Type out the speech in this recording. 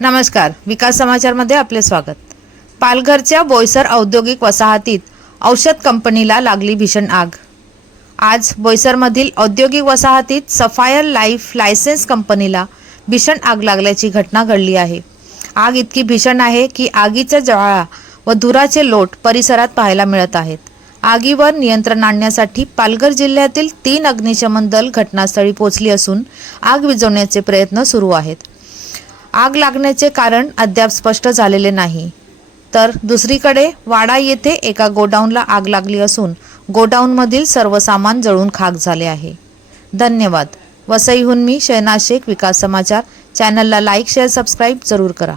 नमस्कार, विकास समाचारमध्ये आपले स्वागत। पालघरच्या बोईसर औद्योगिक वसाहतीत औषध कंपनीला लागली भीषण आग। आज बोईसरमधील औद्योगिक वसाहतीत सफायर लाईफ लायसेन्स कंपनीला भीषण आग लागल्याची घटना घडली आहे। आग इतकी भीषण आहे की आगीचा ज्वाळा व धुराचे लोट परिसरात पाहायला मिळत आहेत। आगीवर नियंत्रण आणण्यासाठी पालघर जिल्ह्यातील 3 अग्निशमन दल घटनास्थळी पोहोचली असून आग विझवण्याचे प्रयत्न सुरू आहेत। आग लागण्याचे कारण अद्याप स्पष्ट झालेले नाही। तर दुसरीकडे वाडा येथे एका गोडाऊनला आग लागली असून गोडाऊनमधील सर्व सामान जळून खाक झाले आहे। धन्यवाद। वसईहून मी शहनाज शेख, विकास समाचार चॅनलला लाईक, शेअर, सबस्क्राईब जरूर करा।